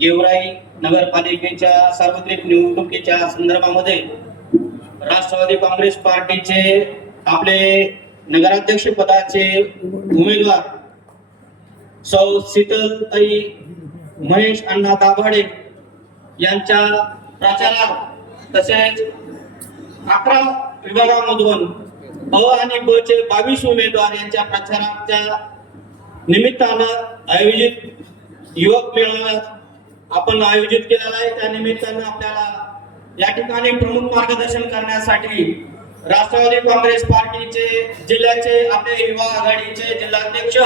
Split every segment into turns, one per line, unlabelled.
गेवराई नगरपालिकेच्या सार्वत्रिक निवडणुकीच्या संदर्भामध्ये राष्ट्रवादी काँग्रेस पार्टीचे आपले नगराध्यक्ष पदाचे उमेदवार सौ शीतलताई महेश अण्णा दाभाडे यांच्या प्रचारात तसेच अकरा विभागामधून अ आणि ब चे बावीस उमेदवार यांच्या प्रचाराच्या निमित्तानं आयोजित युवक मेळाव्यात आपण आयोजित केलेला आहे. त्या निमित्तानं आपल्याला या ठिकाणी प्रमुख मार्गदर्शन करण्यासाठी राष्ट्रवादी काँग्रेस पार्टीचे जिल्ह्याचे आपले युवा आघाडीचे जिल्हाध्यक्ष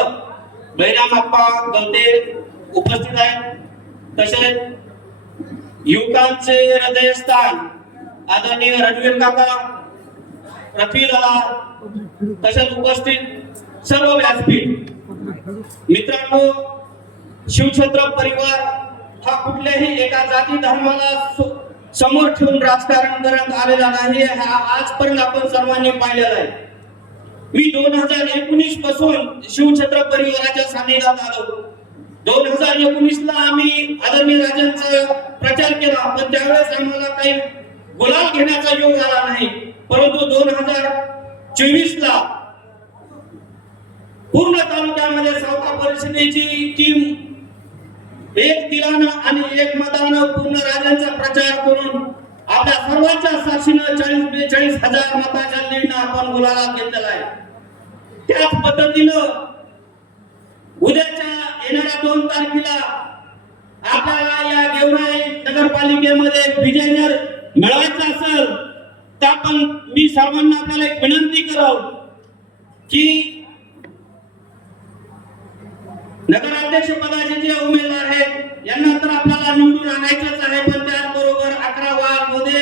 बैराम अप्पा गवते उपस्थित आहेत. तसेच युवकांचे हृदयस्थान आदरणीय रणवीर काका रफीला तसेच उपस्थित सर्व व्यासपीठ. मित्रांनो शिवछत्र परिवार हा कुठल्याही एका जाती धर्माला समोर ठेवून राजकारण करत आलेला नाही हा आजपर्यंत आपण सर्वांनी पाहिलेला आहे. मी दोन हजार एकोणीसपासून शिवछत्र परिवाराच्या सानिध्यात आलो. दोन हजार एकोणीस ला आम्ही आदरणीय राजांचा प्रचार केला पण त्यावेळेस आम्हाला काही गुलाल घेण्याचा योग आला नाही. परंतु दोन हजार चोवीस ला पूर्ण तालुक्यामध्ये सावका परिषदेची टीम एक दिलानं आणि एक मतानं पूर्ण राजांचा प्रचार करून आपल्या सर्वांच्या साक्षीनं चाळीस बेचाळीस हजार मताच्या लीडनं आपण गुलाला घेतलेला आहे. त्याच पद्धतीनं उद्याच्या येणाऱ्या दोन तारखेला आपल्याला या गेवराई नगरपालिकेमध्ये विजय जर मिळवायचा असेल तर आपण मी सर्वांना आपल्याला एक विनंती करव की नगराध्यक्ष पदाचे जे उमेदवार आहेत यांना तर आपल्याला निवडून आणायचंच आहे पण त्याचबरोबर अकरा वार्डमध्ये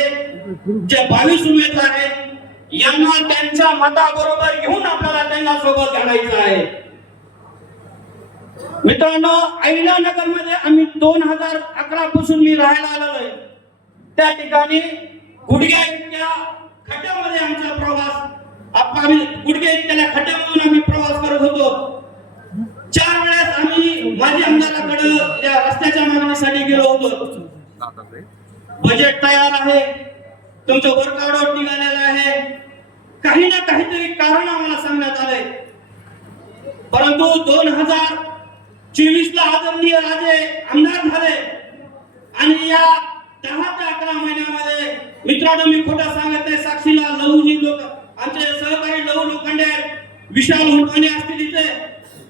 जे बावीस उमेदवार आहेत यांना त्यांच्या मताबरोबर घेऊन आपल्याला त्यांना सोबत घालायचं आहे. मित्रांनो ऐला नगरमध्ये आम्ही दोन हजार अकरा पासून मी राहायला आलेलो आहे. त्या ठिकाणी गुडघ्या इतक्या खड्ड्यामध्ये आमचा प्रवास आप- आम्ही गुडघ्या इतक्या खड्ड्यामध्ये आम्ही प्रवास करत होतो चार वेळेस आम्ही माझी आमदाराकडे या रस्त्याच्या मागणीसाठी गेलो होतो बजेट तयार आहे. तुमचं वर्कआउट निघालेलं आहे. काही ना काहीतरी कारण आम्हाला सांगण्यात आलंय. परंतु दोन हजार चोवीस ला आदरणीय राजे आमदार झाले. आणि या दहा ते अकरा महिन्यामध्ये मित्रांनो मी खोटं सांगत नाही साक्षीला लहूजी लोक आमचे सहकारी लहू लोखंडे विशाल होटवाने असतील इथे.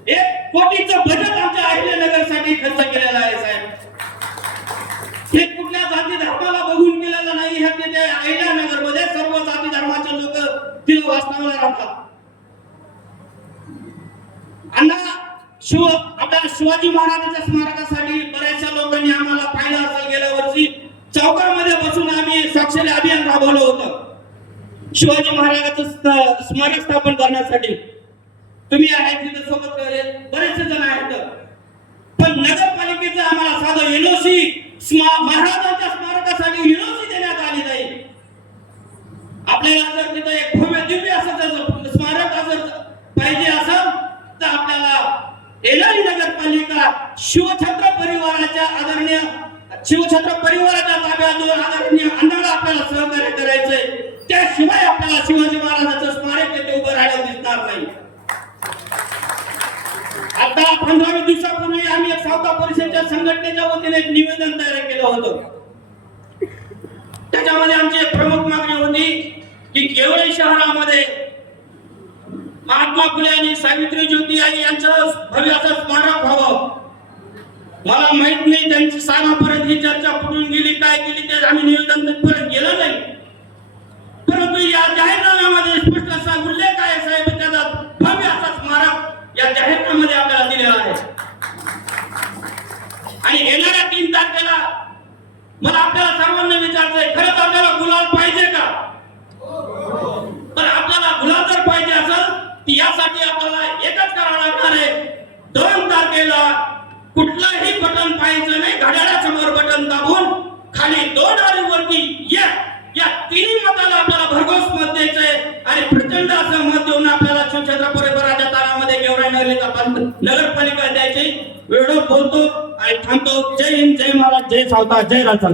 एक कोटीचं बजेट आमच्या अहिल्यानगरसाठी खर्च केलेलं आहे साहेब हे कुठल्या जाती धर्माला बघून केलेलं नाही हे तिथे अहिल्यानगरमध्ये सर्व जाती धर्माचे लोक तिथे वास्तव्याला राहतात अण्णा शिव आपल्या शिवाजी महाराजांच्या स्मारकासाठी बऱ्याचशा लोकांनी आम्हाला पाहिलं असेल गेल्या वर्षी चौकामध्ये बसून आम्ही साक्षरी अभियान राबवलं होतं. शिवाजी महाराजांचं स्मारक स्थापन करण्यासाठी. तुम्ही आहेत तिथे सोबत बरेचसे जण आहेत. पण नगरपालिकेचं आम्हाला साधं एनओसी महाराजांच्या स्मारकासाठी एनओसी देण्यात आली नाही. आपल्याला जर तिथं एक भव्य दिव्य असं जर स्मारक जर पाहिजे असेल तर आपल्याला येणारी नगरपालिका शिवछत्र परिवाराच्या आदरणीय शिवछत्र परिवाराच्या ताब्यातून आदरणीय अण्णाला आपल्याला सहकार्य करायचंय. त्याशिवाय आपल्याला शिवाजी महाराजांचं स्मारक येथे उभं राहायला दिसणार नाही. आता पंधरावीस दिवसापूर्वी आम्ही एक सावता परिषदच्या संघटनेच्या वतीने एक निवेदन तयार केलं होतं. त्याच्यामध्ये आमची एक प्रमुख मागणी होती की केवळ शहरामध्ये महात्मा फुले आणि सावित्री ज्योती आणि यांचं भव्याचं स्मारक व्हावं. मला माहीत नाही त्यांची सालापर्यंत ही चर्चा कुठून गेली काय गेली ते आम्ही निवेदन तिथपर्यंत गेलो नाही. परंतु या जाहीरनाम्यामध्ये स्पष्ट असा उल्लेख आहे साहेब त्याचा भव्य असा स्मारक या जाहीरनाम्यामध्ये आपल्याला दिलेला आहे आणि येणाऱ्या तीन तारखेला मला आपल्याला सर्वांना विचारतंय खरंच आपल्याला गुलाल पाहिजे का पण आपल्याला गुलाल जर पाहिजे असेल तर यासाठी आपल्याला एकच करावं लागणार आहे दोन तारखेला कुठलाही बटन पाहायचं नाही. घड्याळासमोर बटन दाबून खाली दोन आणि वरती एक या तिन्ही मताला आपल्याला भरघोस मत द्यायचंय आणि प्रचंड असं मत देऊन आपल्याला शिवचंद्र राजा तारामध्ये गेवराई नगरीचा नगरपालिका द्यायची. वेळ बोलतो आणि थांबतो. जय हिंद जय महाराज जय सावता जय राजा